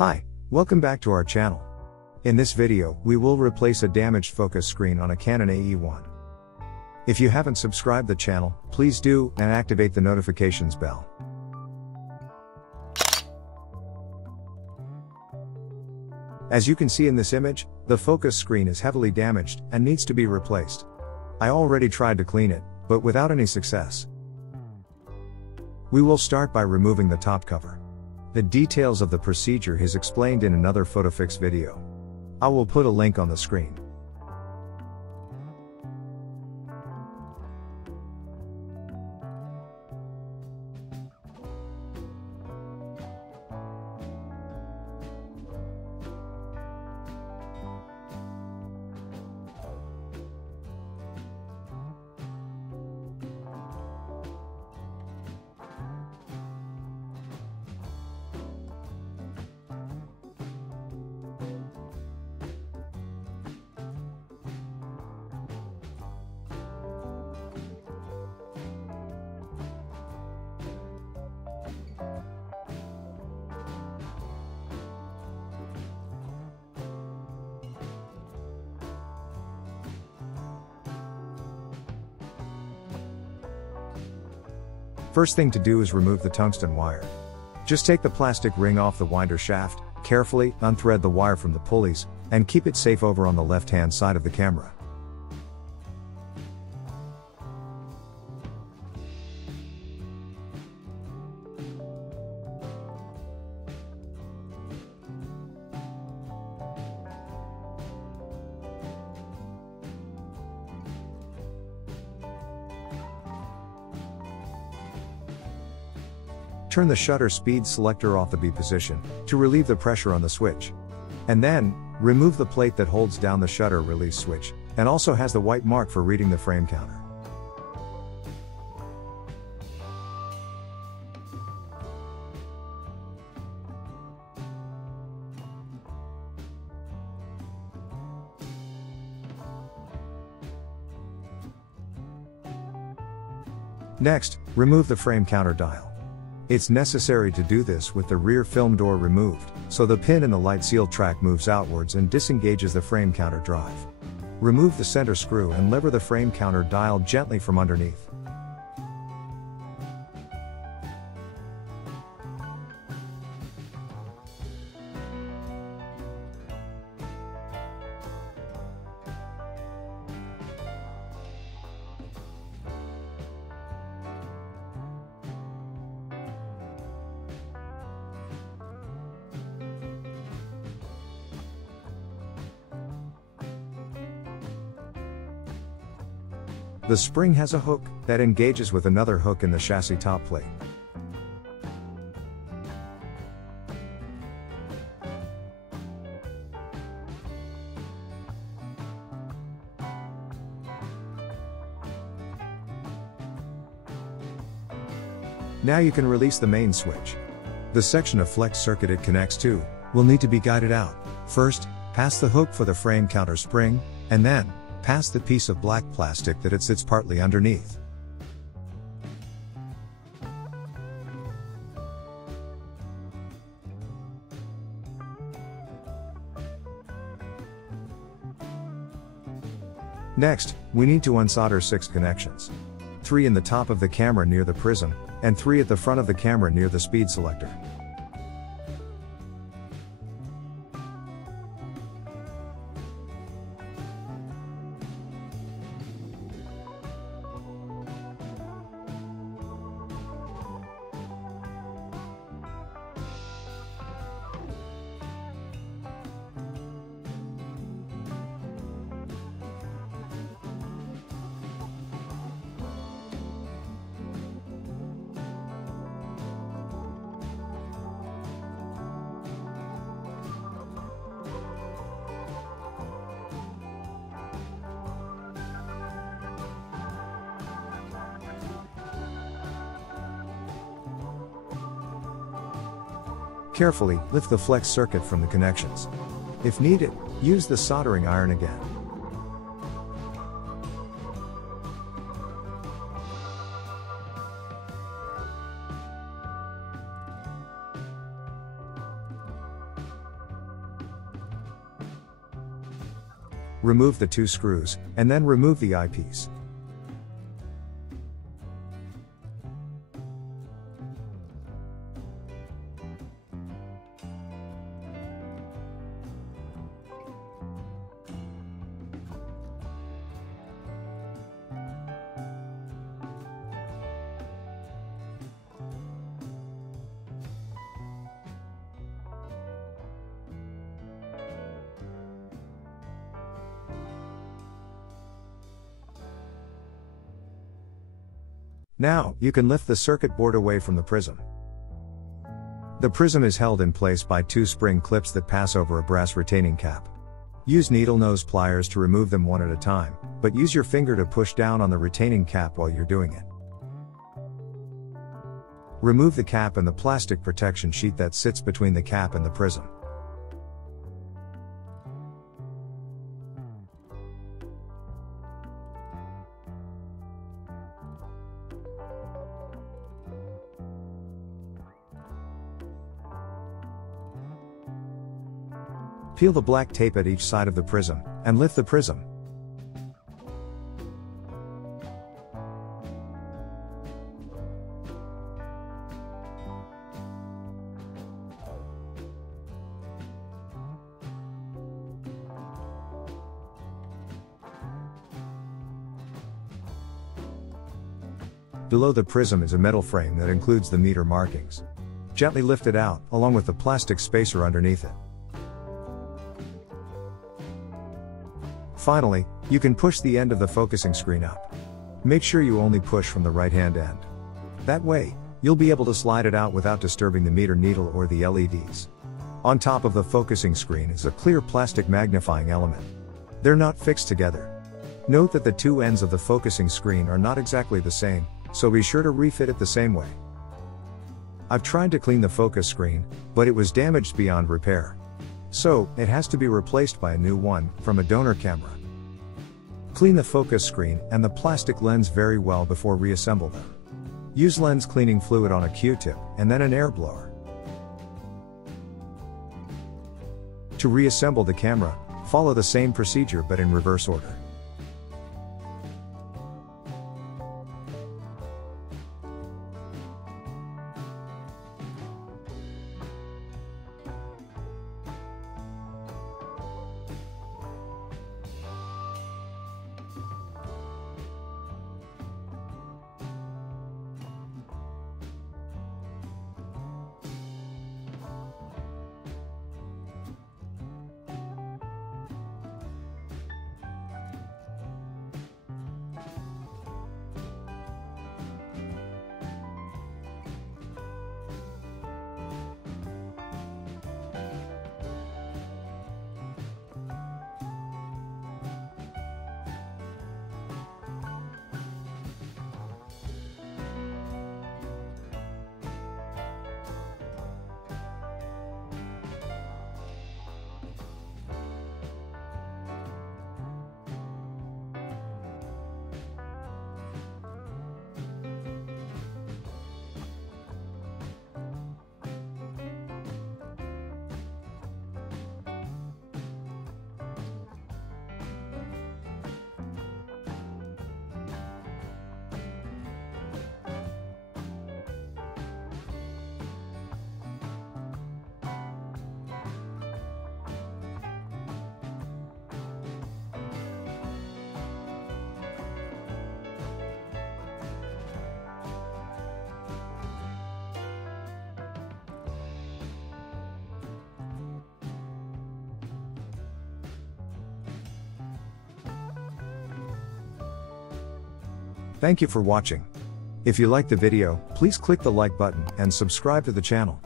Hi, welcome back to our channel. In this video, we will replace a damaged focus screen on a Canon AE-1. If you haven't subscribed the channel, please do, and activate the notifications bell. As you can see in this image, the focus screen is heavily damaged and needs to be replaced. I already tried to clean it, but without any success. We will start by removing the top cover. The details of the procedure is explained in another Fotofix video. I will put a link on the screen. First thing to do is remove the tungsten wire. Just take the plastic ring off the winder shaft, carefully unthread the wire from the pulleys, and keep it safe over on the left-hand side of the camera. Turn the shutter speed selector off the B position, to relieve the pressure on the switch. And then, remove the plate that holds down the shutter release switch, and also has the white mark for reading the frame counter. Next, remove the frame counter dial. It's necessary to do this with the rear film door removed, so the pin in the light seal track moves outwards and disengages the frame counter drive. Remove the center screw and lever the frame counter dial gently from underneath. The spring has a hook that engages with another hook in the chassis top plate. Now you can release the main switch. The section of flex circuit it connects to will need to be guided out. First, pass the hook for the frame counter spring, and then pass the piece of black plastic that it sits partly underneath. Next, we need to unsolder 6 connections. 3 in the top of the camera near the prism, and 3 at the front of the camera near the speed selector. Carefully lift the flex circuit from the connections. If needed, use the soldering iron again. remove the 2 screws, and then remove the eyepiece. Now, you can lift the circuit board away from the prism. The prism is held in place by 2 spring clips that pass over a brass retaining cap. Use needle nose pliers to remove them one at a time, but use your finger to push down on the retaining cap while you're doing it. Remove the cap and the plastic protection sheet that sits between the cap and the prism. Peel the black tape at each side of the prism, and lift the prism. Below the prism is a metal frame that includes the meter markings. Gently lift it out, along with the plastic spacer underneath it. Finally, you can push the end of the focusing screen up. Make sure you only push from the right-hand end. That way, you'll be able to slide it out without disturbing the meter needle or the LEDs. On top of the focusing screen is a clear plastic magnifying element. They're not fixed together. Note that the 2 ends of the focusing screen are not exactly the same, so be sure to refit it the same way. I've tried to clean the focus screen, but it was damaged beyond repair. So, it has to be replaced by a new one, from a donor camera. Clean the focus screen and the plastic lens very well before reassemble them. Use lens cleaning fluid on a Q-tip, and then an air blower. To reassemble the camera, follow the same procedure but in reverse order. Thank you for watching. If you liked the video, please click the like button and subscribe to the channel.